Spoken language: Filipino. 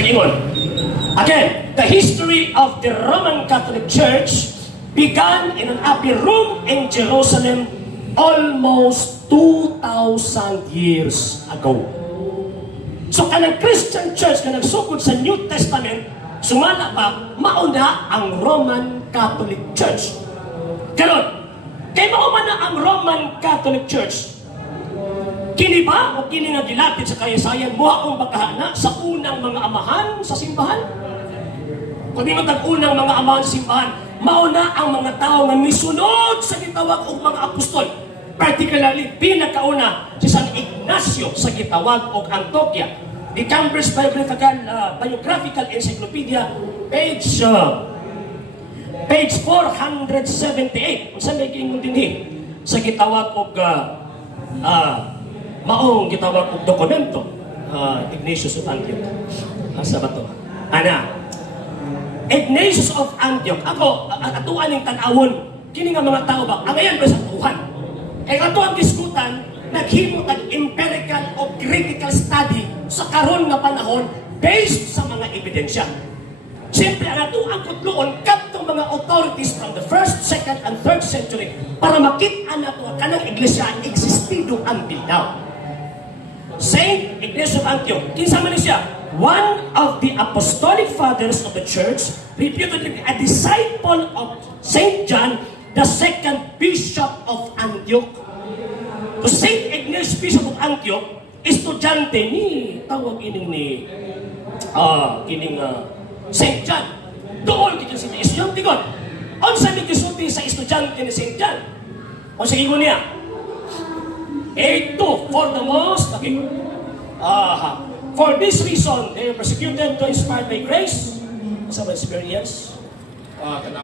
nag-ingon. Again, the history of the Roman Catholic Church began in an upper room in Jerusalem almost 2,000 years ago. So kanang Christian Church na nagsugod sa New Testament, sumala pa, mauna ang Roman Catholic Church. Karon, kay mauma na ang Roman Catholic Church, kini ba o kini nga gilapit sa kayasayan mo akong bakahana sa unang mga amahan sa simbahan? Kung di matag-unang mga amahan sa simbahan, mauna ang mga tao nga misunod sa gitawag og mga apostol. Particularly, pinakauna si San Ignacio sa gitawag og Antioquia. The Cambridge Biographical Encyclopedia, page 478. Unsa may giingon dinhi sa gitawag og maong gitawag og dokumento, Ignatius of Antioch. Asa ba to? Ana, Ignatius of Antioch. Ako, atuan ning tan-awon. Kini nga mga tao ba? Ang ayan ba sa tuhan? Kaya ato ang diskutan, naghimo tag empirical o critical study sa karon nga panahon based sa mga ebidensya. Siyempre, ang ato ang kutloon kadtong mga authorities from the 1st, 2nd, and 3rd century para makita nato ang kanang iglesia existido until now. Saint Ignatius of Antioch, kinsa man siya? One of the apostolic fathers of the church, reputedly a disciple of Saint John, the second bishop of Antioch. So Saint Ignatius, bishop of Antioch, estudyante ni tawag ining Saint John. Doon kita sa estudyante ko. On sa gisulti sa estudyante ni Saint John. O sa ingon niya, ito for the most, okay. For this reason, they are persecuted to inspired by grace. Sa experience.